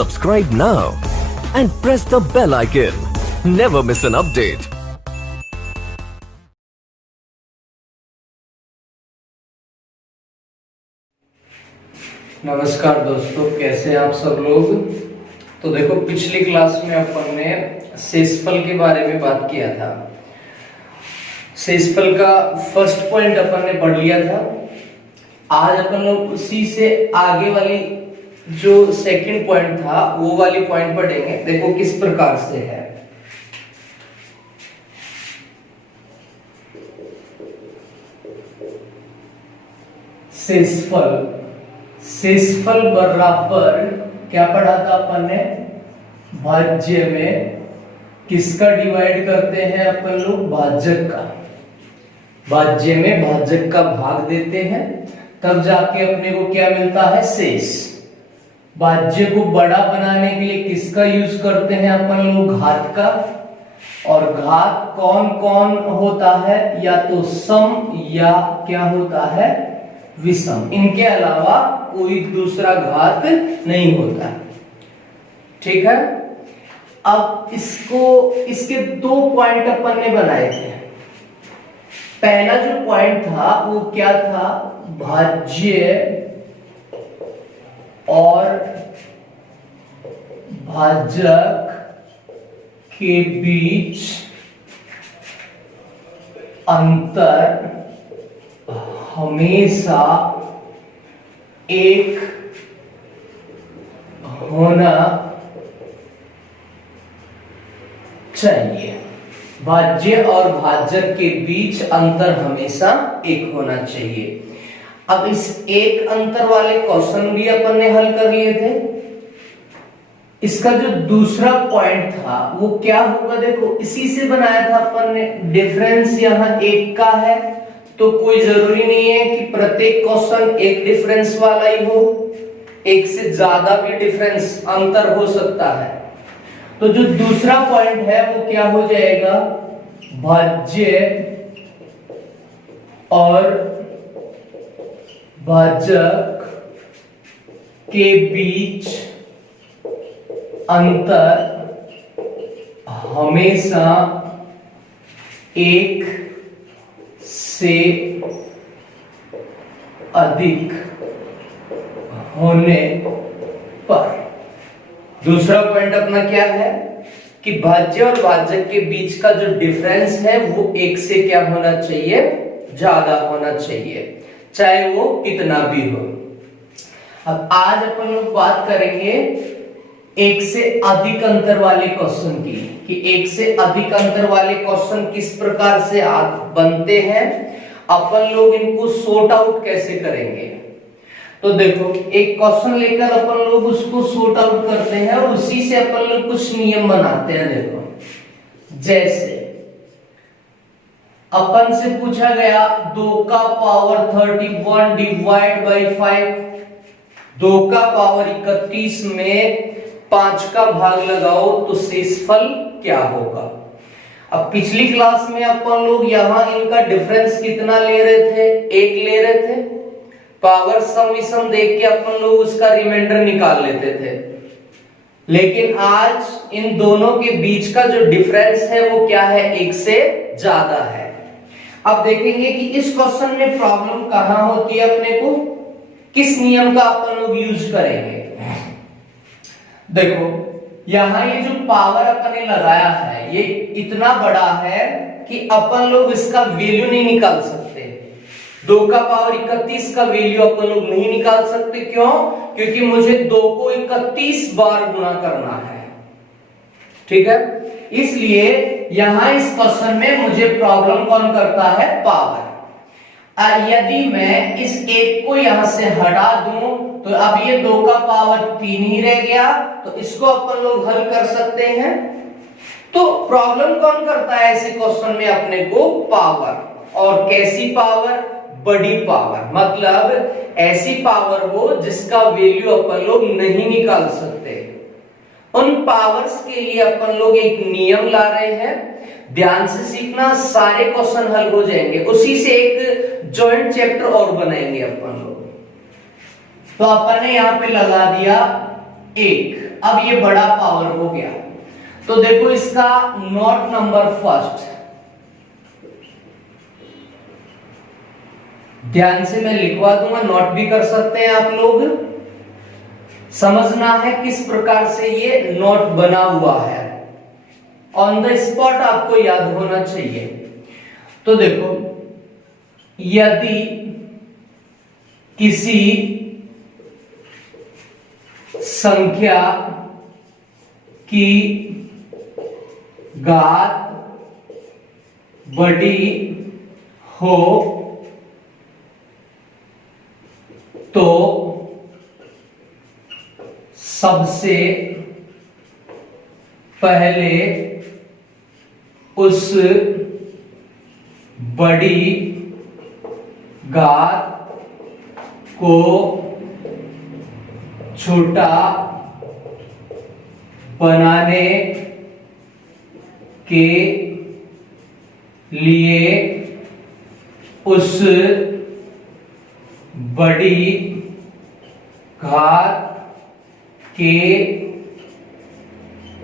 Subscribe now and press the bell icon. Never miss an update. नमस्कार दोस्तों, कैसे हैं आप सब लोग। तो देखो, पिछली क्लास में अपन ने शेषफल के बारे में बात किया था। शेषफल का फर्स्ट पॉइंट अपन ने पढ़ लिया था। आज अपन लोग उसी से आगे वाली जो सेकंड पॉइंट था वो वाली पॉइंट पढ़ेंगे। देखो किस प्रकार से है। शेषफल बराबर क्या पढ़ा था अपन ने? भाज्य में किसका डिवाइड करते हैं अपन लोग? भाजक का। भाज्य में भाजक का भाग देते हैं, तब जाके अपने को क्या मिलता है? शेष। भाज्य को बड़ा बनाने के लिए किसका यूज करते हैं अपन लोग? घात का। और घात कौन कौन होता है? या तो सम या क्या होता है? विषम। इनके अलावा कोई दूसरा घात नहीं होता। ठीक है। अब इसके दो पॉइंट अपन ने बनाए थे। पहला जो पॉइंट था वो क्या था? भाज्य और भाजक के बीच अंतर हमेशा एक होना चाहिए। भाज्य और भाजक के बीच अंतर हमेशा एक होना चाहिए। अब इस एक अंतर वाले क्वेश्चन भी अपन ने हल कर लिए थे। इसका जो दूसरा पॉइंट था वो क्या होगा? देखो, इसी से बनाया था अपन ने। डिफरेंस यहां एक का है, तो कोई जरूरी नहीं है कि प्रत्येक क्वेश्चन एक डिफरेंस वाला ही हो। एक से ज्यादा भी डिफरेंस अंतर हो सकता है। तो जो दूसरा पॉइंट है वो क्या हो जाएगा? भाज्य और भाजक के बीच अंतर हमेशा एक से अधिक होने पर। दूसरा पॉइंट अपना क्या है कि भाज्य और भाजक के बीच का जो डिफरेंस है वो एक से क्या होना चाहिए? ज्यादा होना चाहिए, चाहे वो कितना भी हो। अब आज अपन लोग बात करेंगे एक से अधिक अंतर वाले क्वेश्चन की, कि एक से अधिक अंतर वाले क्वेश्चन किस प्रकार से बनते हैं, अपन लोग इनको सॉर्ट आउट कैसे करेंगे। तो देखो, एक क्वेश्चन लेकर अपन लोग उसको सॉर्ट आउट करते हैं और उसी से अपन लोग कुछ नियम बनाते हैं। देखो, जैसे अपन से पूछा गया 2 का पावर 31 डिवाइड बाई 5। 2 का पावर 31 में 5 का भाग लगाओ तो शेषफल क्या होगा? अब पिछली क्लास में अपन लोग यहां इनका डिफरेंस कितना ले रहे थे? 1 ले रहे थे। पावर सम विषम देख के अपन लोग उसका रिमाइंडर निकाल लेते थे। लेकिन आज इन दोनों के बीच का जो डिफरेंस है वो क्या है? 1 से ज्यादा है। अब देखेंगे कि इस क्वेश्चन में प्रॉब्लम कहां होती है, अपने को किस नियम का अपन लोग यूज करेंगे। देखो, यहां ये जो पावर अपन ने लगाया है ये इतना बड़ा है कि अपन लोग इसका वैल्यू नहीं निकाल सकते। 2 का पावर 31 का वैल्यू अपन लोग नहीं निकाल सकते। क्यों? क्योंकि मुझे 2 को 31 बार गुणा करना है। ठीक है, इसलिए यहां इस क्वेश्चन में मुझे प्रॉब्लम कौन करता है? पावर। यदि मैं इस एक को यहां से हटा दूं तो अब ये 2 का पावर 3 ही रह गया, तो इसको अपन लोग हल कर सकते हैं। तो प्रॉब्लम कौन करता है ऐसे क्वेश्चन में? अपने को पावर। और कैसी पावर? बड़ी पावर, मतलब ऐसी पावर हो जिसका वैल्यू अपन लोग नहीं निकाल सकते। उन पावर्स के लिए अपन लोग एक नियम ला रहे हैं। ध्यान से सीखना, सारे क्वेश्चन हल हो जाएंगे। उसी से एक जॉइंट चैप्टर और बनाएंगे अपन लोग। तो अपन ने यहां पे लगा दिया 1। अब ये बड़ा पावर हो गया, तो देखो इसका नॉट नंबर फर्स्ट, ध्यान से मैं लिखवा दूंगा, नोट भी कर सकते हैं आप लोग। समझना है किस प्रकार से ये नोट बना हुआ है, ऑन द स्पॉट आपको याद होना चाहिए। तो देखो, यदि किसी संख्या की घात बड़ी हो तो सबसे पहले उस बड़ी घात को छोटा बनाने के लिए उस बड़ी घात के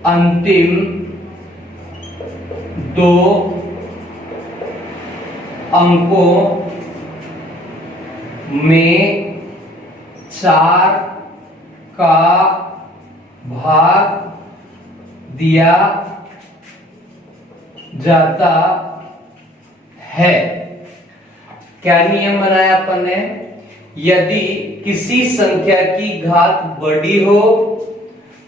अंतिम 2 अंकों में 4 का भाग दिया जाता है। क्या नियम बनाया अपन ने? यदि किसी संख्या की घात बड़ी हो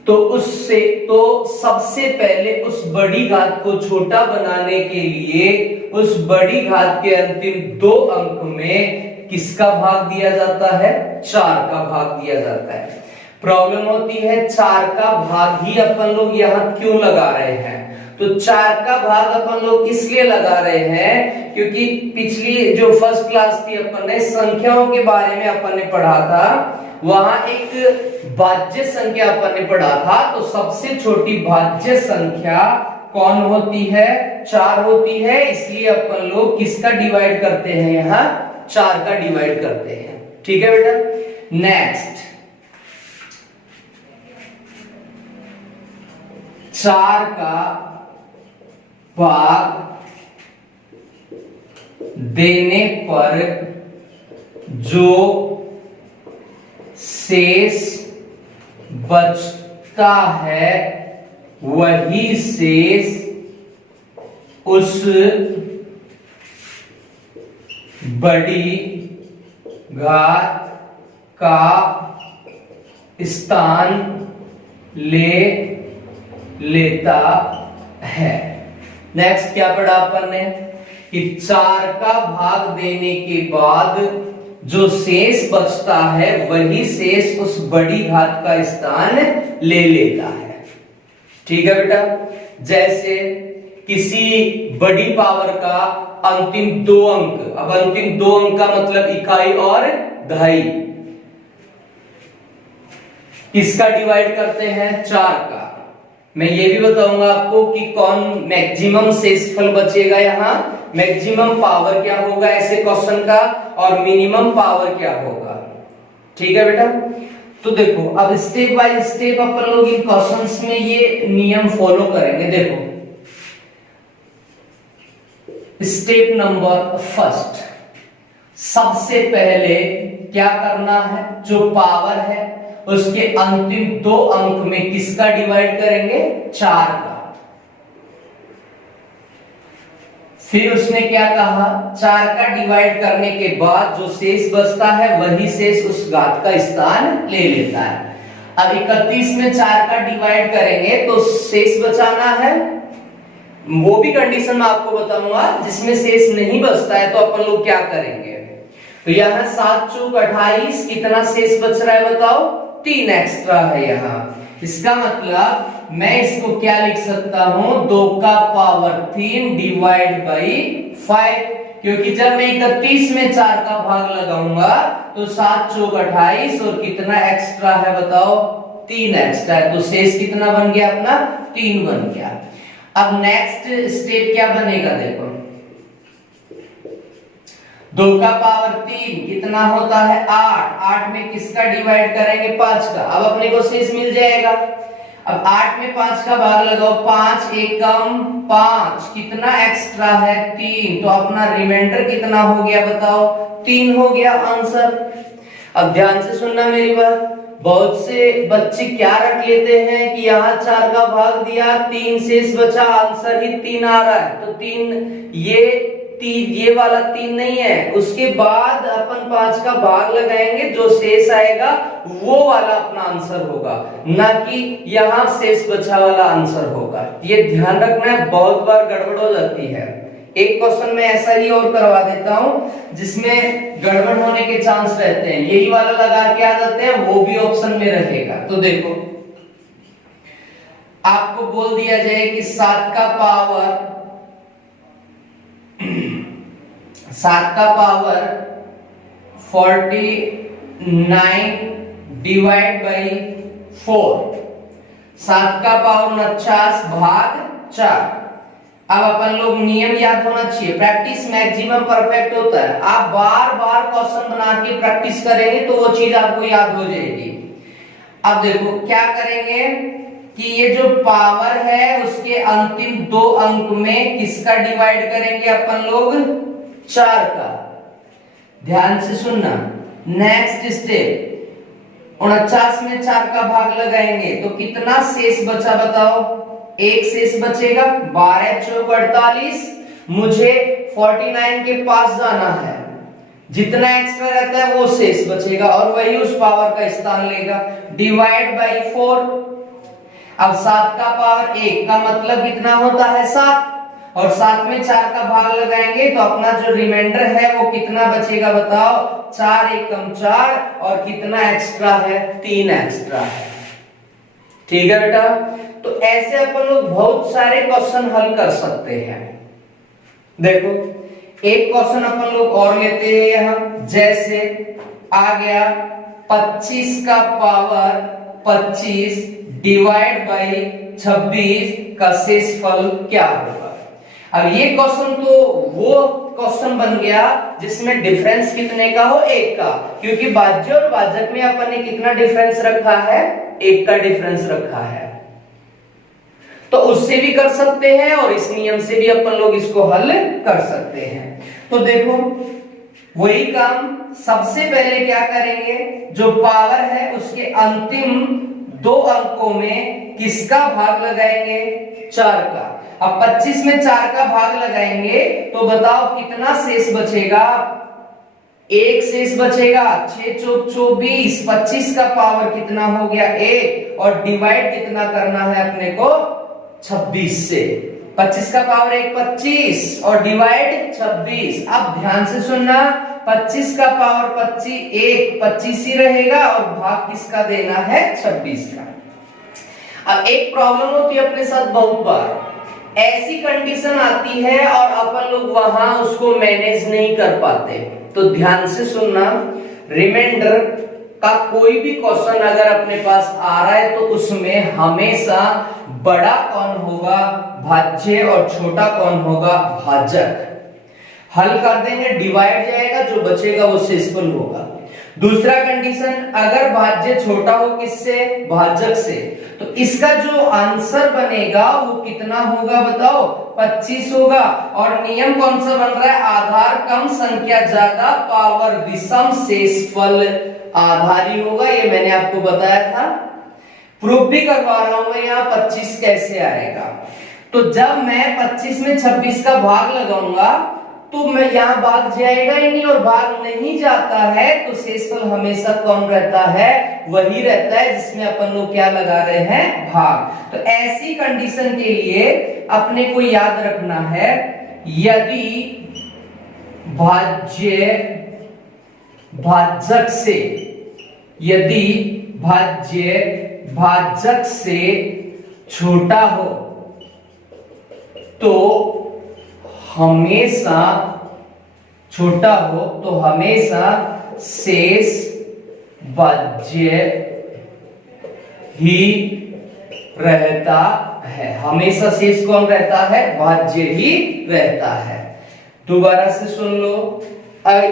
तो सबसे पहले उस बड़ी घात को छोटा बनाने के लिए उस बड़ी घात के अंतिम 2 अंक में किसका भाग दिया जाता है? 4 का भाग दिया जाता है। प्रॉब्लम होती है 4 का भाग ही अपन लोग यहां क्यों लगा रहे हैं? तो 4 का भाग अपन लोग इसलिए लगा रहे हैं क्योंकि पिछली जो फर्स्ट क्लास थी अपन ने संख्याओं के बारे में अपन ने पढ़ा था, वहां एक भाज्य संख्या अपन ने पढ़ा था। तो सबसे छोटी भाज्य संख्या कौन होती है? 4 होती है। इसलिए अपन लोग किसका डिवाइड करते हैं? यहां 4 का डिवाइड करते हैं। ठीक है बेटा। नेक्स्ट, 4 का भाग देने पर जो शेष बचता है वही शेष उस बड़ी घात का स्थान ले लेता है। नेक्स्ट क्या पढ़ा अपन ने कि 4 का भाग देने के बाद जो शेष बचता है वही शेष उस बड़ी घात का स्थान ले लेता है। ठीक है बेटा। जैसे किसी बड़ी पावर का अंतिम 2 अंक, अब अंतिम 2 अंक का मतलब इकाई और दहाई, किसका डिवाइड करते हैं? 4 का। मैं ये भी बताऊंगा आपको कि कौन मैक्सिमम शेषफल बचेगा। यहां मैक्सिमम पावर क्या होगा ऐसे क्वेश्चन का, और मिनिमम पावर क्या होगा। ठीक है बेटा। तो देखो, अब स्टेप बाय स्टेप अपन लोग इन क्वेश्चंस में ये नियम फॉलो करेंगे। देखो, स्टेप नंबर फर्स्ट, सबसे पहले क्या करना है? जो पावर है उसके अंतिम 2 अंक में किसका डिवाइड करेंगे? 4 का। फिर उसने क्या कहा? 4 का डिवाइड करने के बाद जो शेष बचता है वही शेष उस घात का स्थान ले लेता है। अब 31 में 4 का डिवाइड करेंगे तो शेष बचाना है, वो भी कंडीशन मैं आपको बताऊंगा। जिसमें शेष नहीं बचता है तो अपन लोग क्या करेंगे? तो यहां 7 चौक 28, कितना शेष बच रहा है बताओ? 3 एक्स्ट्रा है यहां। इसका मतलब मैं इसको क्या लिख सकता हूं? 2 का पावर 3 डिवाइड बाई 5, क्योंकि जब मैं 31 में 4 का भाग लगाऊंगा तो 7 चौक 28 और कितना एक्स्ट्रा है बताओ? 3 एक्स्ट्रा है। तो शेष कितना बन गया अपना? 3 बन गया। अब नेक्स्ट स्टेप क्या बनेगा? देखो, 2 का पावर 3 कितना होता है 8। 8 में किसका डिवाइड करेंगे 5 का। अब अपने को शेष मिल जाएगा। अब 8 में 5 का भाग लगाओ, 5 एकम 5, कितना एक्स्ट्रा है 3, तो अपना रिमाइंडर कितना हो गया बताओ 3 हो गया आंसर। अब ध्यान से सुनना मेरी बात। बहुत से बच्चे क्या रख लेते हैं कि यहाँ 4 का भाग दिया 3 शेष बचा, आंसर ही 3 आ रहा है, तो 3 ये वाला 3 नहीं है, उसके बाद अपन 5 का भाग लगाएंगे, जो शेष आएगा वो वाला अपना आंसर होगा, ना कि यहाँ शेष बचा वाला आंसर होगा। ये ध्यान रखना है, बहुत बार गड़बड़ हो जाती है। एक क्वेश्चन में ऐसा ही और करवा देता हूं जिसमें गड़बड़ होने के चांस रहते हैं, यही वाला लगा के आ जाते हैं, वो भी ऑप्शन में रहेगा। तो देखो आपको बोल दिया जाए कि 7 का पावर 49 डिवाइड बाई 4, 7 का पावर 49 भाग 4। अब अपन लोग नियम याद होना चाहिए, प्रैक्टिस मैक्सिमम परफेक्ट होता है। आप बार बार क्वेश्चन बना के प्रैक्टिस करेंगे तो वो चीज आपको याद हो जाएगी। अब देखो क्या करेंगे कि ये जो पावर है उसके अंतिम 2 अंक में किसका डिवाइड करेंगे अपन लोग 4 का। ध्यान से सुनना, नेक्स्ट स्टेप 49 में 4 का भाग लगाएंगे तो कितना शेष बचा बताओ, 1 शेष बचेगा। 12 चौक 48, मुझे 49 के पास जाना है, जितना एक्स्ट्रा रहता है वो शेष बचेगा और वही उस पावर का स्थान लेगा। Divide by 4। अब 7 का पावर 1 का मतलब कितना होता है 7, और 7 में 4 का भाग लगाएंगे तो अपना जो रिमाइंडर है वो कितना बचेगा बताओ, 4 एकम 4, और कितना एक्स्ट्रा है 3 एक्स्ट्रा है। ठीक है बेटा, तो ऐसे अपन लोग बहुत सारे क्वेश्चन हल कर सकते हैं। देखो एक क्वेश्चन अपन लोग और लेते हैं यहां, जैसे आ गया 25 का पावर 25 डिवाइड बाई 26 का शेषफल क्या होगा। अब ये क्वेश्चन तो वो क्वेश्चन बन गया जिसमें डिफरेंस कितने का हो 1 का, क्योंकि भाज्य और भाजक में अपन ने कितना डिफरेंस रखा है 1 का डिफरेंस रखा है। तो उससे भी कर सकते हैं और इस नियम से भी अपन लोग इसको हल कर सकते हैं। तो देखो वही काम, सबसे पहले क्या करेंगे, जो पावर है उसके अंतिम 2 अंकों में किसका भाग लगाएंगे 4 का। अब 25 में 4 का भाग लगाएंगे तो बताओ कितना शेष बचेगा, 1 शेष बचेगा। 6 चौक 24, 25 का पावर कितना हो गया 1, और डिवाइड कितना करना है अपने को 26 से। 25 का पावर 1 25 और डिवाइड 26। अब ध्यान से सुनना, 25 का पावर 25 1 25 ही रहेगा और भाग किसका देना है 26 का। अब एक प्रॉब्लम होती है अपने साथ, बहुत बार ऐसी कंडीशन आती है और अपन लोग वहां उसको मैनेज नहीं कर पाते। तो ध्यान से सुनना, रिमाइंडर का कोई भी क्वेश्चन अगर अपने पास आ रहा है तो उसमें हमेशा बड़ा कौन होगा भाज्य और छोटा कौन होगा भाजक। हल कर देंगे, डिवाइड जाएगा, जो बचेगा वो शेषफल होगा। दूसरा कंडीशन, अगर भाज्य छोटा हो किससे भाजक से, तो इसका जो आंसर बनेगा वो कितना होगा बताओ 25 होगा। और नियम कौन सा बन रहा है, आधार कम संख्या ज्यादा पावर विषम शेषफल आधारी होगा। ये मैंने आपको बताया था, प्रूफ भी करवा रहा हूं मैं यहाँ 25 कैसे आएगा। तो जब मैं 25 में 26 का भाग लगाऊंगा तो मैं यहाँ भाग जाएगा ही नहीं, और भाग नहीं जाता है तो शेषफल हमेशा कौन रहता है, वही रहता है जिसमें अपन लोग क्या लगा रहे हैं भाग। तो ऐसी कंडीशन के लिए अपने को याद रखना है, यदि भाज्य भाजक से, यदि भाज्य भाजक से छोटा हो तो हमेशा छोटा हो तो हमेशा शेष भाज्य ही रहता है। हमेशा शेष कौन रहता है, भाज्य ही रहता है। दोबारा से सुन लो,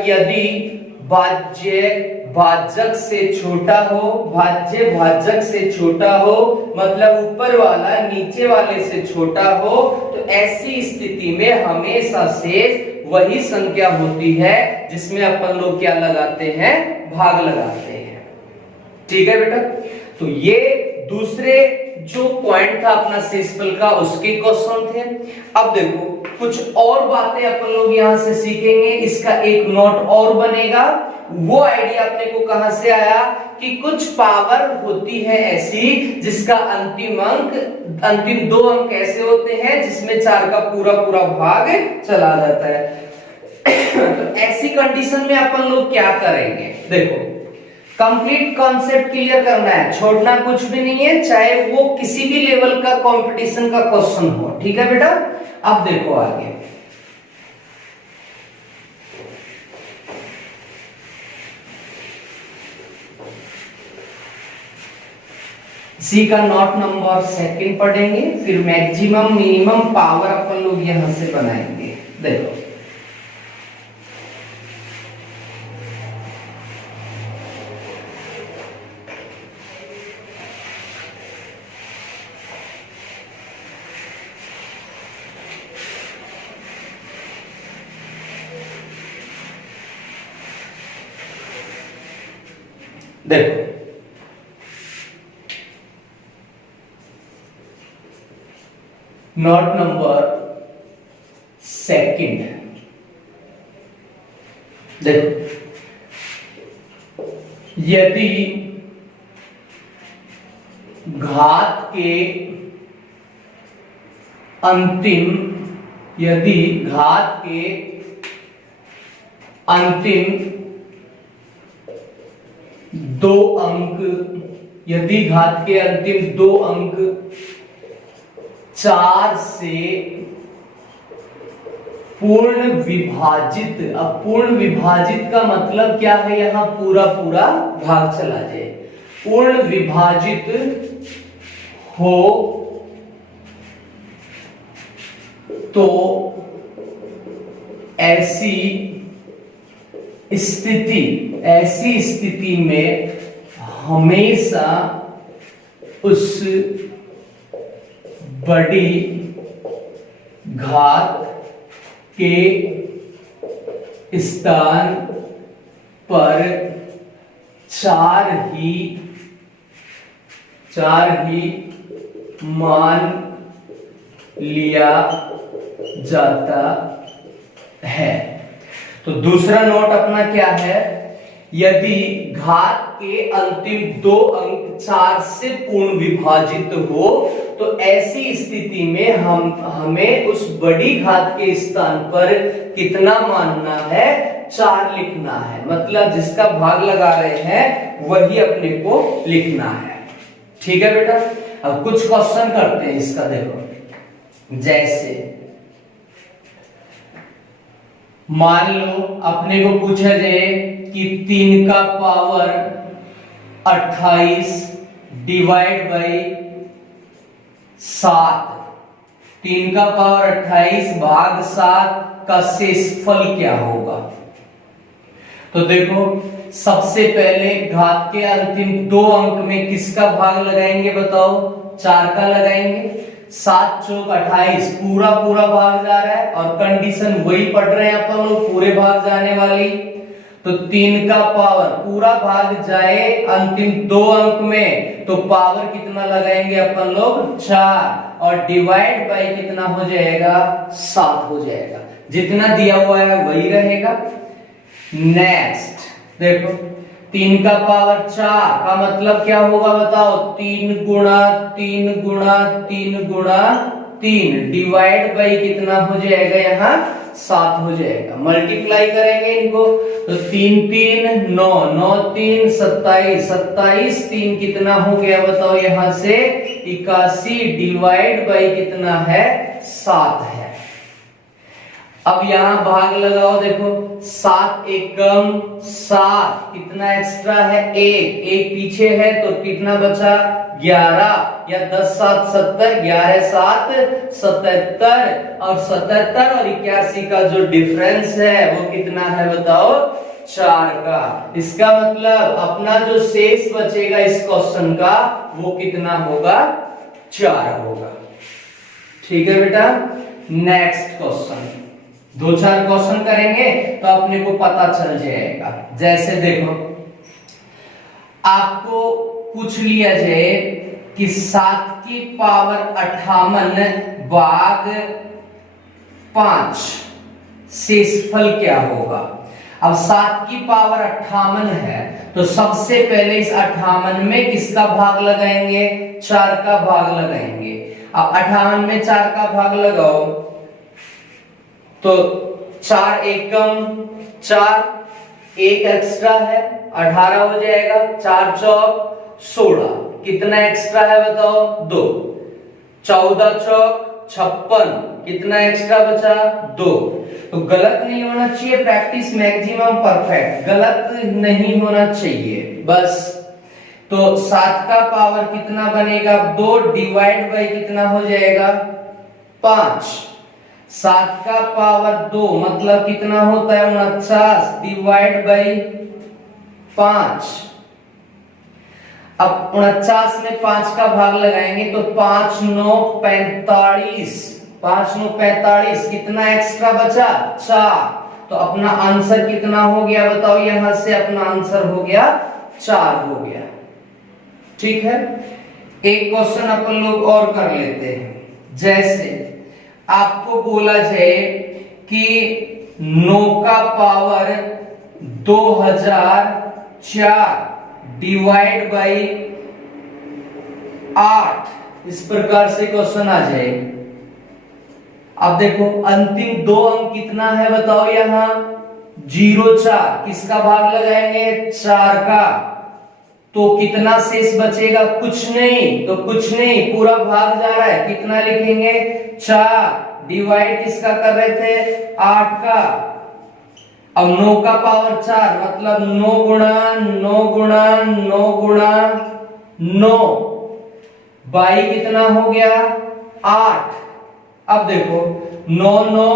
यदि भाज्य भाजक से छोटा हो, भाज्य भाजक से छोटा हो मतलब ऊपर वाला नीचे वाले से छोटा हो, तो ऐसी स्थिति में हमेशा शेष वही संख्या होती है जिसमें अपन लोग क्या लगाते हैं, भाग लगाते हैं। ठीक है बेटा, तो ये दूसरे जो पॉइंट था अपना शेषफल का उसके क्वेश्चन थे। अब देखो कुछ और बातें अपन लोग यहां से सीखेंगे, इसका एक नोट और बनेगा। वो आइडिया अपने को कहां से आया कि कुछ पावर होती है ऐसी जिसका अंतिम 2 अंक ऐसे होते हैं जिसमें 4 का पूरा पूरा भाग चला जाता है। तो ऐसी कंडीशन में अपन लोग क्या करेंगे, देखो कंप्लीट कॉन्सेप्ट क्लियर करना है, छोड़ना कुछ भी नहीं है, चाहे वो किसी भी लेवल का कंपटीशन का क्वेश्चन हो। ठीक है बेटा, अब देखो आगे सी का नॉट नंबर सेकंड पढ़ेंगे, फिर मैक्सिमम मिनिमम पावर अपन लोग यहां से बनाएंगे। देखो देखो नोट नंबर सेकंड, देखो यदि घात के अंतिम 2 अंक, यदि घात के अंतिम 2 अंक 4 से पूर्ण विभाजित, अब पूर्ण विभाजित का मतलब क्या है, यहां पूरा पूरा भाग चला जाए, पूर्ण विभाजित हो तो ऐसी स्थिति में हमेशा उस बड़ी घात के स्थान पर 4 ही मान लिया जाता है। तो दूसरा नोट अपना क्या है, यदि घात के अंतिम 2 अंक 4 से पूर्ण विभाजित हो तो ऐसी स्थिति में हमें उस बड़ी घात के स्थान पर कितना मानना है, 4 लिखना है। मतलब जिसका भाग लगा रहे हैं वही अपने को लिखना है। ठीक है बेटा, अब कुछ क्वेश्चन करते हैं इसका। देखो जैसे मान लो अपने को पूछा जाए कि 3 का पावर 28 डिवाइड बाई 7, 3 का पावर 28 भाग 7 का शेषफल क्या होगा। तो देखो सबसे पहले घात के अंतिम 2 अंक में किसका भाग लगाएंगे बताओ, 4 का लगाएंगे। 7 चौक 28 पूरा पूरा भाग जा रहा है और कंडीशन वही पढ़ रहे हैं अपन लोग, पूरे भाग जाने वाली। तो 3 का पावर पूरा भाग जाए अंतिम 2 अंक में तो पावर कितना लगाएंगे अपन लोग, 4, और डिवाइड बाई कितना हो जाएगा, 7 हो जाएगा। जितना दिया हुआ है वही रहेगा। नेक्स्ट देखो 3 का पावर 4 का मतलब क्या होगा बताओ, 3 गुणा 3 गुणा 3 गुणा 3 डिवाइड बाई कितना हो जाएगा, यहाँ 7 हो जाएगा। मल्टीप्लाई करेंगे इनको तो 3 3 9 9 3 27 27 3 कितना हो गया बताओ, यहां से 81 डिवाइड बाई कितना है, 7 है। अब यहां भाग लगाओ, देखो 7 एकम 7 कितना एक्स्ट्रा है, 1 पीछे है तो कितना बचा, 11 या 10 7 70, 11 7 77 और 77 और 81 का जो डिफरेंस है वो कितना है बताओ? 4 का। इसका मतलब अपना जो शेष बचेगा इस क्वेश्चन का वो कितना होगा? 4 होगा। ठीक है बेटा। नेक्स्ट क्वेश्चन, 2-4 क्वेश्चन करेंगे तो अपने को पता चल जाएगा। जैसे देखो, आपको पूछ लिया जाए कि 7 की पावर 58 भाग 5 शेषफल क्या होगा? अब 7 की पावर 58 है तो सबसे पहले इस 58 में किसका भाग लगाएंगे? 4 का भाग लगाएंगे। अब 58 में 4 का भाग लगाओ तो 4 एकम 4, एक एक्स्ट्रा है 18 हो जाएगा। 4 चौक 16, कितना एक्स्ट्रा है बताओ? 2। 14 चौक 56, कितना एक्स्ट्रा बचा? 2। तो गलत नहीं होना चाहिए, प्रैक्टिस मैक्सिमम परफेक्ट, गलत नहीं होना चाहिए बस। तो 7 का पावर कितना बनेगा? 2 डिवाइड बाई कितना हो जाएगा? 5। 7 का पावर 2 मतलब कितना होता है? 49 डिवाइड बाई 5। अब 49 में 5 का भाग लगाएंगे तो 5 9 45, 5 9 45, कितना एक्स्ट्रा बचा? 4। तो अपना आंसर कितना हो गया बताओ? यहां से अपना आंसर हो गया 4 हो गया। ठीक है। एक क्वेश्चन अपन लोग और कर लेते हैं। जैसे आपको बोला जाए कि 9 का पावर 2004 डिवाइड बाई 8, इस प्रकार से क्वेश्चन आ जाए। अब देखो अंतिम 2 अंक कितना है बताओ? यहां 04, किसका भाग लगाएंगे? 4 का। तो कितना शेष बचेगा? कुछ नहीं, तो कुछ नहीं, पूरा भाग जा रहा है। कितना लिखेंगे? 4 डिवाइड किसका कर रहे थे? 8 का। अब 9 का पावर 4 मतलब 9 गुणा 9 गुणा 9 गुणा 9 बाई कितना हो गया? 8। अब देखो 9 9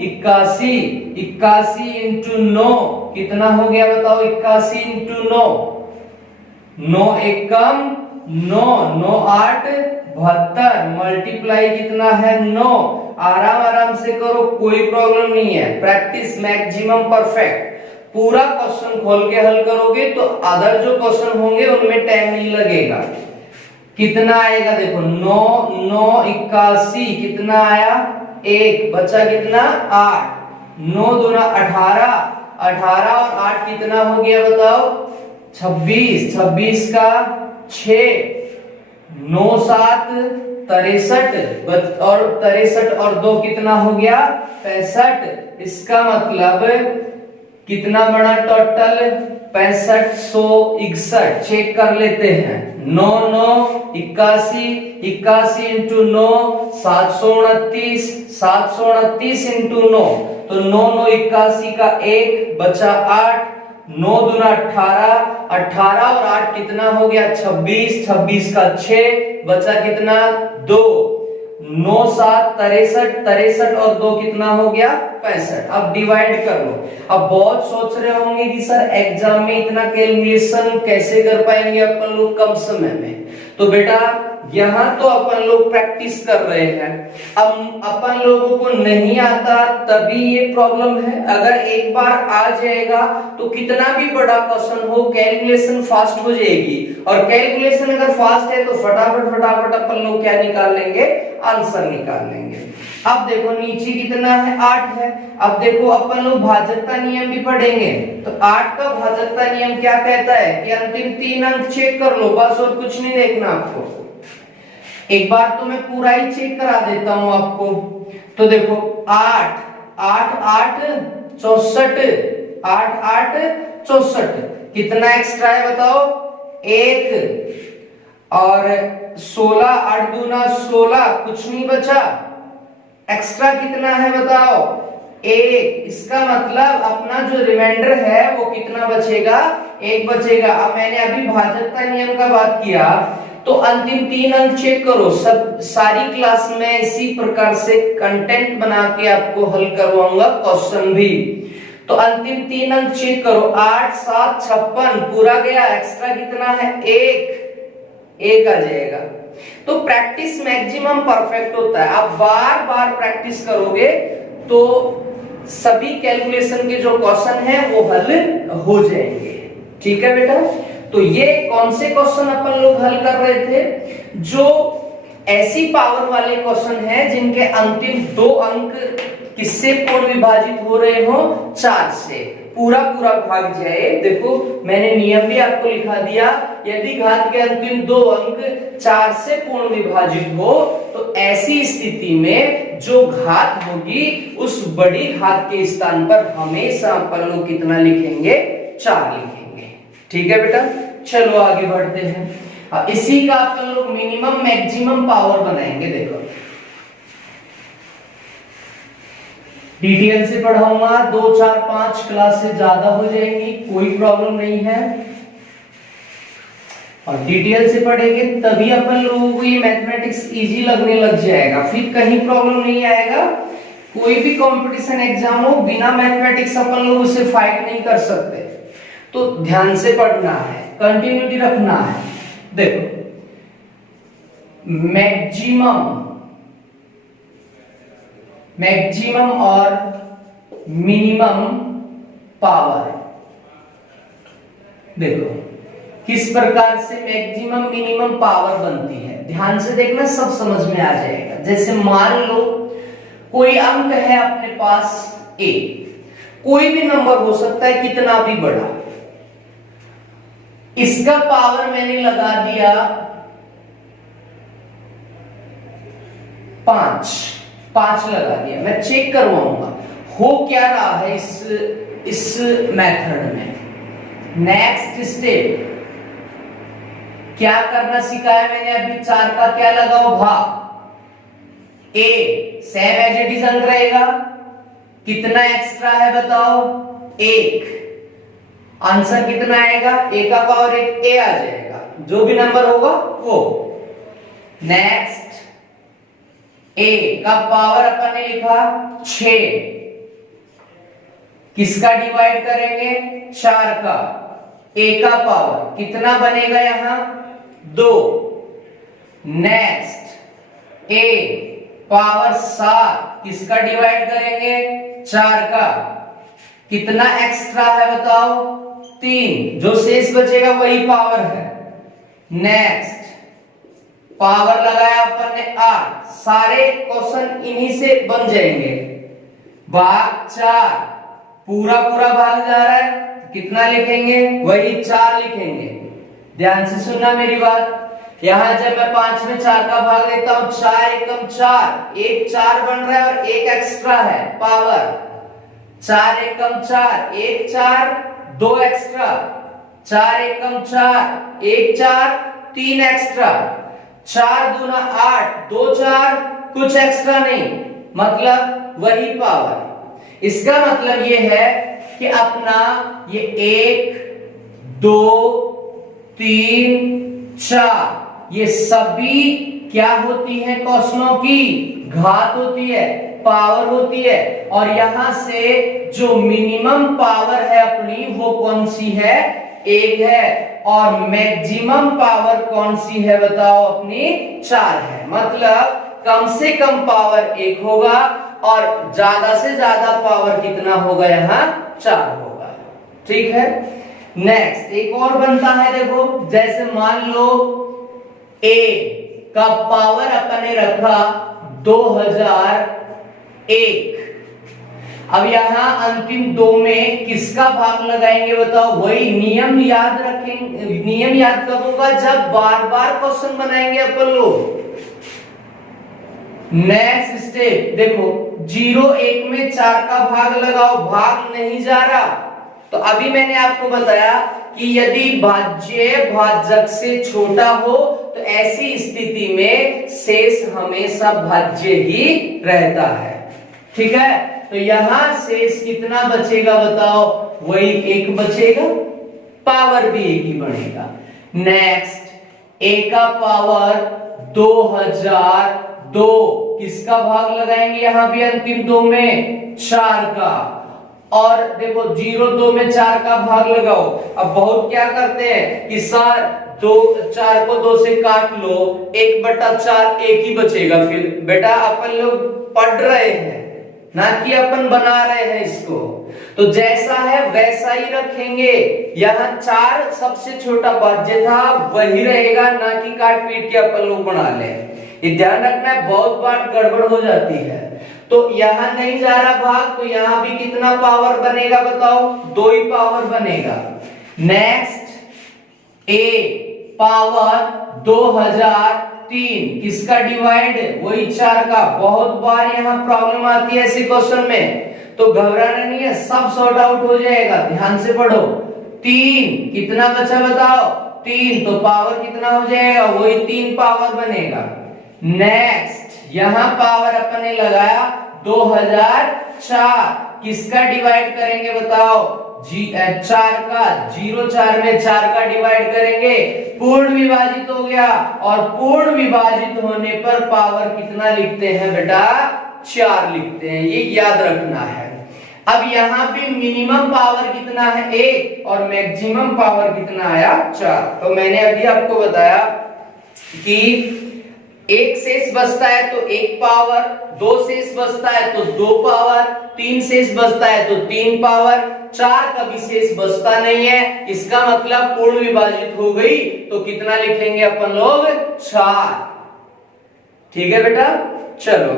81, 81 इंटू 9 कितना हो गया बताओ? 81 इंटू 9, 9 एकम 9, 9 8 72, मल्टीप्लाई कितना है? 9। आराम आराम से करो, कोई प्रॉब्लम नहीं है। Practice maximum perfect. पूरा क्वेश्चन खोल के हल करोगे तो अदर जो क्वेश्चन होंगे उनमें टाइम नहीं लगेगा। कितना आएगा देखो? 9 9 81, कितना आया? 1, बचा कितना? 8। 9 दूना 18, 18 और 8 कितना हो गया बताओ? 26, 26 का 6, 9 7 63 और 63 और 2 कितना हो गया? 65। इसका मतलब कितना बना टोटल? 6561। चेक कर लेते हैं। 9 9 81, 81 इंटू 9 729, 729 इंटू 9 तो 9 9 81 का 1 बचा 8, 9 दूना 18, 18 और 8 कितना हो गया? 26, 26 का 6 बचा कितना? 2, 9 7 63, 63 और 2 कितना हो गया? 65। अब डिवाइड कर लो। अब बहुत सोच रहे होंगे कि सर एग्जाम में इतना कैलकुलेशन कैसे कर पाएंगे अपन लोग कम समय में। तो बेटा यहाँ तो अपन लोग प्रैक्टिस कर रहे हैं। अब अपन लोगों को नहीं आता तभी ये प्रॉब्लम है। अगर एक बार आ जाएगा तो कितना भी बड़ा क्वेश्चन हो कैलकुलेशन फास्ट हो जाएगी। और कैलकुलेशन अगर फास्ट है तो फटाफट फटाफट अपन लोग क्या निकाल लेंगे? आंसर निकाल लेंगे। अब देखो नीचे कितना है? 8 है। अब देखो अपन लोग भाजकता नियम भी पढ़ेंगे तो 8 का भाजकता नियम क्या कहता है कि अंतिम 3 अंक चेक कर लो, बस और कुछ नहीं देखना आपको। एक बार तो मैं पूरा ही चेक करा देता हूं आपको। तो देखो 8 8 8 64, 8 8 64, कितना एक्स्ट्रा है बताओ? 1 और 16, 8 दूना 16, कुछ नहीं बचा। एक्स्ट्रा कितना है बताओ? 1। इसका मतलब अपना जो रिमाइंडर है वो कितना बचेगा? 1 बचेगा। अब मैंने अभी भाजकता नियम का बात किया तो अंतिम 3 अंक चेक करो। सब सारी क्लास में इसी प्रकार से कंटेंट बना के आपको हल करवाऊंगा क्वेश्चन भी। तो अंतिम 3 अंक चेक करो। 8 7 56 पूरा गया, एक्स्ट्रा कितना है? 1 आ जाएगा। तो प्रैक्टिस मैक्सिमम परफेक्ट होता है। आप बार बार प्रैक्टिस करोगे तो सभी कैलकुलेशन के जो क्वेश्चन है वो हल हो जाएंगे। ठीक है बेटा। तो ये कौन से क्वेश्चन अपन लोग हल कर रहे थे? जो ऐसी पावर वाले क्वेश्चन हैं जिनके अंतिम 2 अंक किससे पूर्ण विभाजित हो रहे हो? 4 से। पूरा पूरा भाग जाए। देखो मैंने नियम भी आपको लिखा दिया, यदि घात के अंतिम 2 अंक 4 से पूर्ण विभाजित हो तो ऐसी स्थिति में जो घात होगी उस बड़ी घात के स्थान पर हमेशा अपन लोग कितना लिखेंगे? 4 लिखेंगे। ठीक है बेटा। चलो आगे बढ़ते हैं। इसी का अपन लोग मिनिमम मैक्सिमम पावर बनाएंगे। देखो डिटेल से पढ़ाऊंगा, 2 4 5 क्लास से ज्यादा हो जाएंगी, कोई प्रॉब्लम नहीं है। और डिटेल से पढ़ेंगे तभी अपन लोगों को ये मैथमेटिक्स इजी लगने लग जाएगा, फिर कहीं प्रॉब्लम नहीं आएगा। कोई भी कंपटीशन एग्जाम हो, बिना मैथमेटिक्स अपन लोग उसे फाइट नहीं कर सकते। तो ध्यान से पढ़ना है, कंटिन्यूटी रखना है। देखो मैक्सिमम और मिनिमम पावर। देखो किस प्रकार से मैक्सिमम मिनिमम पावर बनती है, ध्यान से देखना, सब समझ में आ जाएगा। जैसे मान लो कोई अंक है अपने पास a, कोई भी नंबर हो सकता है, कितना भी बड़ा, इसका पावर मैंने लगा दिया 5 लगा दिया। मैं चेक करवाऊंगा हो क्या रहा है इस मेथड में। नेक्स्ट स्टेप क्या करना सिखाया मैंने अभी? 4 का क्या लगाओ? भाग। ए सेम एज इट इज अंक रहेगा, कितना एक्स्ट्रा है बताओ? 1। आंसर कितना आएगा? a का पावर 1 a आ जाएगा, जो भी नंबर होगा वो। नेक्स्ट a का पावर अपन ने लिखा 6, किसका डिवाइड करेंगे? 4 का। a का पावर कितना बनेगा यहां? 2। नेक्स्ट a पावर 7, किसका डिवाइड करेंगे? 4 का। कितना एक्स्ट्रा है बताओ? 3। जो शेष बचेगा वही पावर है। नेक्स्ट पावर लगाया अपन ने 8। सारे क्वेश्चन इन्हीं से बन जाएंगे। भाग 4, पूरा पूरा भाग जा रहा है, कितना लिखेंगे? वही 4 लिखेंगे। ध्यान से सुनना मेरी बात। यहां जब मैं 5 में 4 का भाग देता हूं, 4 एकम 4, 1 4 बन रहा है और 1 एक्स्ट्रा है पावर। 4 एकम 4, 1 4, 2 एक्स्ट्रा। 4 एकम 4, 1 4, 3 एक्स्ट्रा। 4 दूना 8, 2 4, कुछ एक्स्ट्रा नहीं, मतलब वही पावर। इसका मतलब ये है कि अपना ये 1 2 3 4 ये सभी क्या होती है? क्वेश्चनों की घात होती है, पावर होती है। और यहां से जो मिनिमम पावर है अपनी वो कौन सी है? 1 है। और मैक्सिमम पावर कौन सी है बताओ? अपनी 4 है। मतलब कम से कम पावर 1 होगा और ज्यादा से ज्यादा पावर कितना होगा? यहां 4 होगा। ठीक है। नेक्स्ट एक और बनता है, देखो जैसे मान लो a का पावर अपन ने रखा 2001। अब यहां अंतिम 2 में किसका भाग लगाएंगे बताओ? वही नियम याद रखेंगे। नियम याद कब होगा? जब बार बार क्वेश्चन बनाएंगे अपन लोग। नेक्स्ट स्टेप देखो, 0 1 में 4 का भाग लगाओ, भाग नहीं जा रहा। तो अभी मैंने आपको बताया कि यदि भाज्य भाजक से छोटा हो तो ऐसी स्थिति में शेष हमेशा भाज्य ही रहता है। ठीक है। तो यहां शेष कितना बचेगा बताओ? वही 1 बचेगा, पावर भी 1 ही बनेगा। नेक्स्ट a का पावर 2002, किसका भाग लगाएंगे यहां भी अंतिम दो में 4 का, और देखो 0 2 में 4 का भाग लगाओ। अब बहुत क्या करते हैं कि सर 4 को 2 से काट लो, 1/4 एक ही बचेगा। फिर बेटा अपन लोग पढ़ रहे हैं ना कि अपन बना रहे हैं इसको, तो जैसा है वैसा ही रखेंगे। यहाँ 4 सबसे छोटा भाज्य था वही रहेगा, ना कि काट पीट के अपन लोग बना ले। ये ध्यान रखना है, बहुत बार गड़बड़ हो जाती है। तो यहां नहीं जा रहा भाग, तो यहां भी कितना पावर बनेगा बताओ, 2 ही पावर बनेगा। नेक्स्ट a पावर 2003, किसका डिवाइड, वही 4 का। बहुत बार यहां प्रॉब्लम आती है ऐसे क्वेश्चन में, तो घबराना नहीं है, सब सॉर्ट आउट हो जाएगा। ध्यान से पढ़ो। 3 कितना बचा बताओ, 3, तो पावर कितना हो जाएगा, वही 3 पावर बनेगा। नेक्स्ट यहां पावर अपन ने लगाया 2004, किसका डिवाइड करेंगे बताओ, 4 का। 0 4 में 4 का डिवाइड करेंगे, पूर्ण विभाजित हो गया, और पूर्ण विभाजित होने पर पावर कितना लिखते हैं बेटा, 4 लिखते हैं, ये याद रखना है। अब यहां पे मिनिमम पावर कितना है 1, और मैक्सिमम पावर कितना आया 4। तो मैंने अभी आपको बताया कि 1 शेष बचता है तो 1 पावर, 2 शेष बचता है तो 2 पावर, 3 शेष बचता है तो 3 पावर, 4 कभी शेष बचता नहीं है। इसका मतलब पूर्ण विभाजित हो गई, तो कितना लिखेंगे अपन लोग, 4। ठीक है बेटा, चलो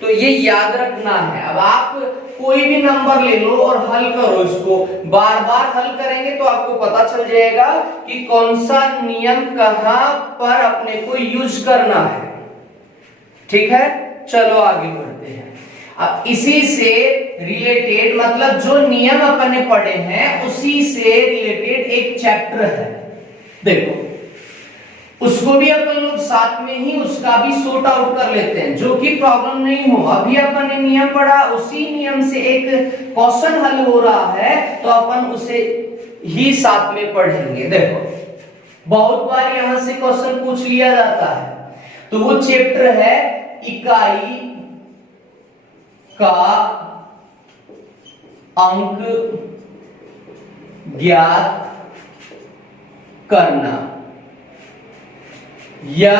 तो ये याद रखना है। अब आप कोई भी नंबर ले लो और हल करो इसको, बार बार हल करेंगे तो आपको पता चल जाएगा कि कौन सा नियम कहां पर अपने को यूज करना है। ठीक है, चलो आगे बढ़ते हैं। अब इसी से रिलेटेड, मतलब जो नियम अपन ने पढ़े हैं उसी से रिलेटेड एक चैप्टर है, देखो उसको भी अपन लोग साथ में ही उसका भी सॉर्ट आउट कर लेते हैं, जो कि प्रॉब्लम नहीं हो। अभी अपन ने नियम पढ़ा, उसी नियम से एक क्वेश्चन हल हो रहा है, तो अपन उसे ही साथ में पढ़ेंगे। देखो बहुत बार यहां से क्वेश्चन पूछ लिया जाता है, तो वो चैप्टर है इकाई का अंक ज्ञात करना, या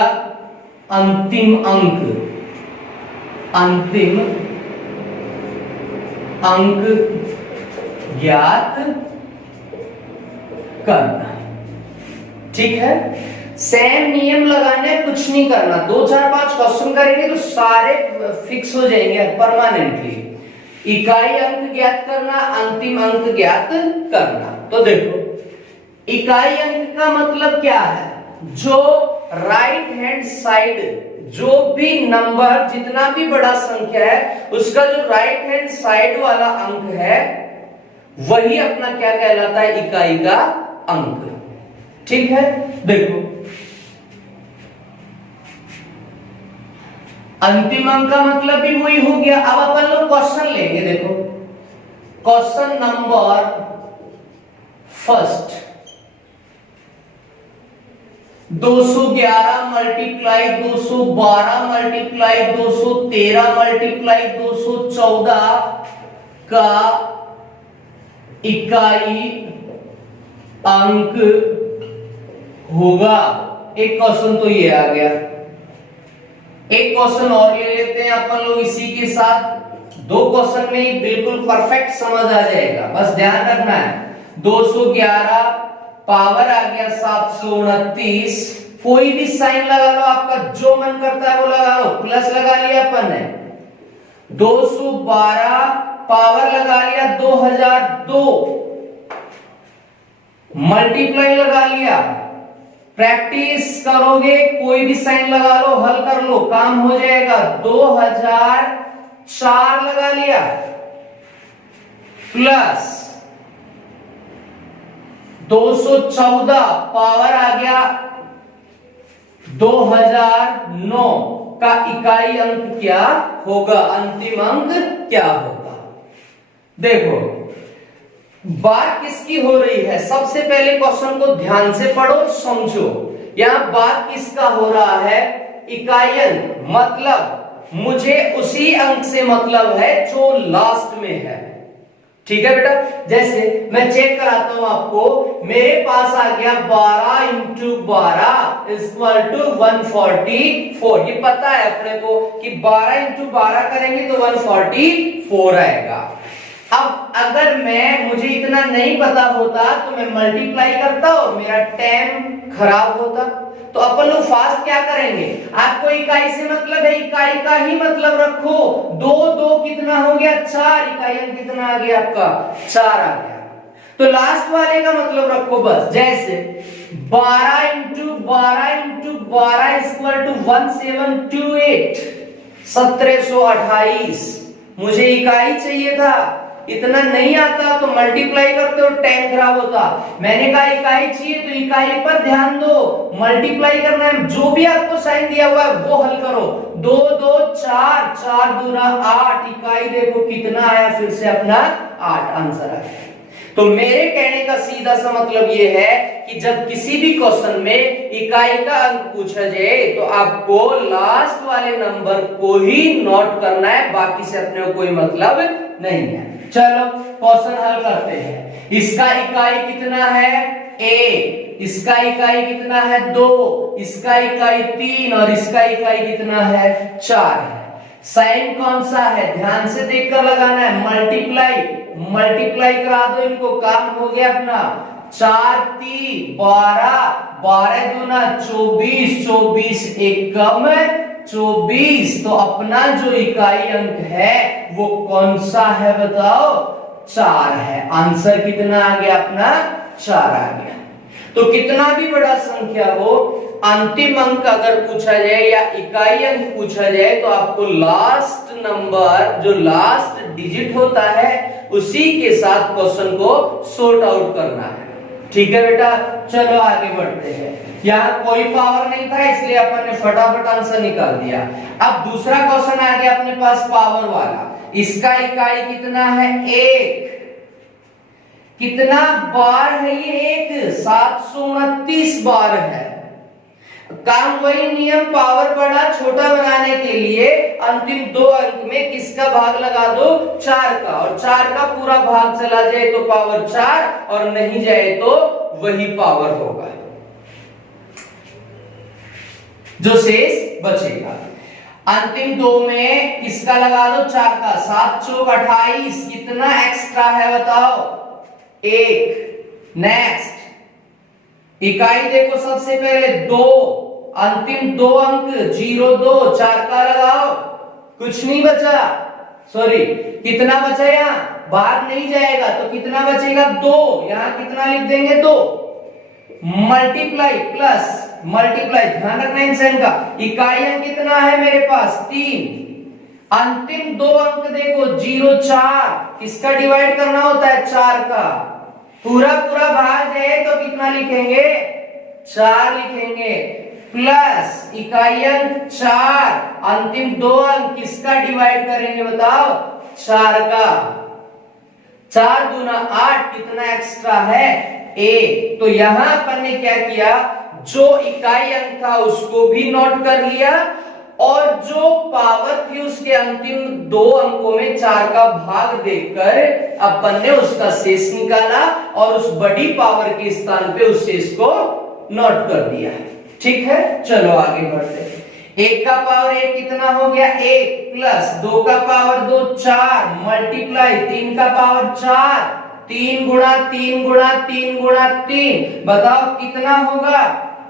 अंतिम अंक ज्ञात करना। ठीक है, सेम नियम लगाने, कुछ नहीं करना। 2 4 5 क्वेश्चन करेंगे तो सारे फिक्स हो जाएंगे परमानेंटली। इकाई अंक ज्ञात करना, अंतिम अंक ज्ञात करना। तो देखो इकाई अंक का मतलब क्या है, जो राइट हैंड साइड, जो भी नंबर जितना भी बड़ा संख्या है उसका जो राइट हैंड साइड वाला अंक है वही अपना क्या कहलाता है, इकाई का अंक। ठीक है, देखो अंतिम अंक का मतलब भी वही हो गया। अब अपन लोग क्वेश्चन लेंगे, देखो question number first, 211 multiply 212 multiply 213 multiply 214 का इकाई अंक होगा। एक क्वेश्चन तो ये आ गया। एक क्वेश्चन और ले लेते हैं अपन लोग इसी के साथ। 2 क्वेश्चन में ही बिल्कुल परफेक्ट समझ आ जाएगा, बस ध्यान रखना है। 211 पावर आ गया 729, कोई भी साइन लगा लो, आपका जो मन करता है वो लगा लो। प्लस लगा लिया अपन ने, 212 पावर लगा लिया 2002, मल्टीप्लाई लगा लिया। प्रैक्टिस करोगे, कोई भी साइन लगा लो, हल कर लो, काम हो जाएगा। 2004 लगा लिया, प्लस 214 पावर आ गया 2009 का इकाई अंक क्या होगा, अंतिम अंक क्या होगा। देखो बात किसकी हो रही है, सबसे पहले क्वेश्चन को ध्यान से पढ़ो, समझो। यहां बात किसका हो रहा है? इकाई अंक, मतलब मुझे उसी अंक से मतलब है जो लास्ट में है। ठीक है बेटा, जैसे मैं चेक कराता हूं आपको, मेरे पास आ गया 12 इंटू 12 इक्वल टू 144। ये पता है अपने को कि 12 इंटू 12 करेंगे तो 144 आएगा। अब अगर मुझे इतना नहीं पता होता तो मैं मल्टीप्लाई करता और मेरा टाइम खराब होता। तो अपन लोग फास्ट क्या करेंगे, आपको इकाई से मतलब है, इकाई का ही मतलब रखो। 2 2 कितना हो गया? 4। इकाई कितना आ गया आपका? 4 आ गया। तो लास्ट वाले का मतलब रखो बस, जैसे 12 इंटू 12 इंटू 12 इक्वल टू 1728, 1728। मुझे इकाई चाहिए था, इतना नहीं आता तो मल्टीप्लाई करते हो, टाइम खराब होता। मैंने कहा इकाई चाहिए तो इकाई पर ध्यान दो, मल्टीप्लाई करना है, जो भी आपको साइन दिया हुआ है वो हल करो। 2 2 4, 4 दूना 8, इकाई देखो कितना आया, फिर से अपना 8 आंसर आया। तो मेरे कहने का सीधा सा मतलब ये है कि जब किसी भी क्वेश्चन में इकाई का अंक पूछा जाए तो आपको लास्ट वाले नंबर को ही नोट करना है, बाकी से अपने को कोई मतलब नहीं है। चलो क्वेश्चन हल करते हैं। इसका इकाई कितना है? 1, इसका इकाई कितना है? 2, इसका इकाई 3 और इसका इकाई कितना है? 4 है। साइन कौन सा है? ध्यान से देखकर लगाना है। मल्टीप्लाई करा दो इनको, काम हो गया अपना। 4 3 12, 12 दूना 24, 24 एकम 24। तो अपना जो इकाई अंक है वो कौन सा है बताओ? 4 है। आंसर कितना आ गया अपना? 4 आ गया। तो कितना भी बड़ा संख्या हो, अंतिम अंक अगर पूछा जाए या इकाई अंक पूछा जाए तो आपको लास्ट नंबर, जो लास्ट डिजिट होता है, उसी के साथ क्वेश्चन को सॉर्ट आउट करना है। ठीक है बेटा, चलो आगे बढ़ते हैं। यहाँ कोई पावर नहीं था इसलिए अपन ने फटाफट आंसर निकाल दिया। अब दूसरा क्वेश्चन आ गया अपने पास पावर वाला। इसका इकाई कितना है? 1। कितना बार है ये? 1 729 बार है। काम वही नियम, पावर बड़ा छोटा बनाने के लिए अंतिम 2 अंक में किसका भाग लगा दो? 4 का, और 4 का पूरा भाग चला जाए तो पावर 4 और नहीं जाए तो वही पावर होगा, जो शेष बचेगा। अंतिम 2 में किसका लगा दो? 4 का। 7 चौक 28, कितना एक्स्ट्रा है बताओ? 1। नेक्स्ट इकाई देखो, सबसे पहले 2, अंतिम 2 अंक 0 2, 4 का लगाओ, कुछ नहीं बचा। सॉरी, कितना बचा? यहाँ भाग नहीं जाएगा तो कितना बचेगा? 2। यहाँ कितना लिख देंगे? 2। मल्टीप्लाई प्लस मल्टीप्लाई, ध्यान रखना इन साइन का। इकाई अंक कितना है मेरे पास? 3। अंतिम 2 अंक देखो 0 4, किसका डिवाइड करना होता है? 4 का। पूरा भाग जाए तो कितना लिखेंगे? 4 लिखेंगे। प्लस इकाई अंक 4, अंतिम 2 अंक किसका डिवाइड करेंगे बताओ? 4 का। 4 दूना 8, कितना एक्स्ट्रा है? 1। तो यहां अपन ने क्या किया, जो इकाई अंक था उसको भी नोट कर लिया और जो पावर थी उसके अंतिम 2 अंकों में 4 का भाग देकर अपन ने उसका शेष निकाला और उस बड़ी पावर के स्थान पे उस शेष को नोट कर दिया। ठीक है, चलो आगे बढ़ते हैं। 1 का पावर 1 कितना हो गया? 1 प्लस 2 का पावर 2 4 मल्टीप्लाई 3 का पावर 4, 3 गुणा 3 गुणा 3 गुणा 3, बताओ कितना होगा?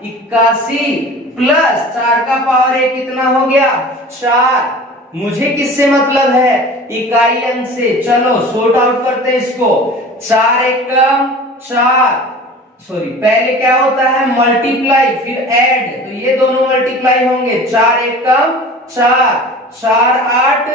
81 प्लस 4 का पावर 1 कितना हो गया? 4। मुझे किससे मतलब है? इकाई अंक से। चलो सॉर्ट आउट करते हैं इसको। 4 एकम 4, सॉरी पहले क्या होता है? मल्टीप्लाई फिर ऐड, तो ये दोनों मल्टीप्लाई होंगे। 4 एकम 4, 4 8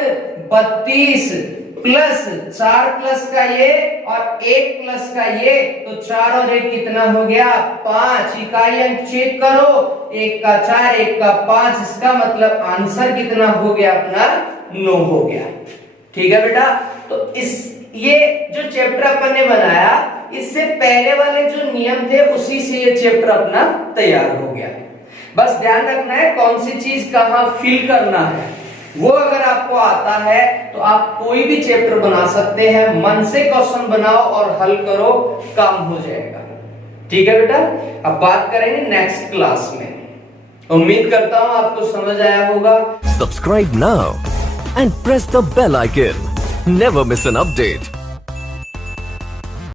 32 प्लस 4 प्लस का ये और 1 प्लस का ये, तो 4 और 1 कितना हो गया? 5। इकाई अंक चेक करो, 1 का 4 1 का 5, इसका मतलब आंसर कितना हो गया अपना? 9 हो गया। ठीक है बेटा, तो ये जो चैप्टर अपन ने बनाया, इससे पहले वाले जो नियम थे उसी से ये चैप्टर अपना तैयार हो गया। बस ध्यान रखना है कौन सी चीज कहां फिल करना है, वो अगर आपको आता है तो आप कोई भी चैप्टर बना सकते हैं। मन से क्वेश्चन बनाओ और हल करो, काम हो जाएगा। ठीक है बेटा, अब बात करेंगे नेक्स्ट क्लास में। उम्मीद करता हूं आपको समझ आया होगा। Subscribe now and press the bell icon. Never miss an update.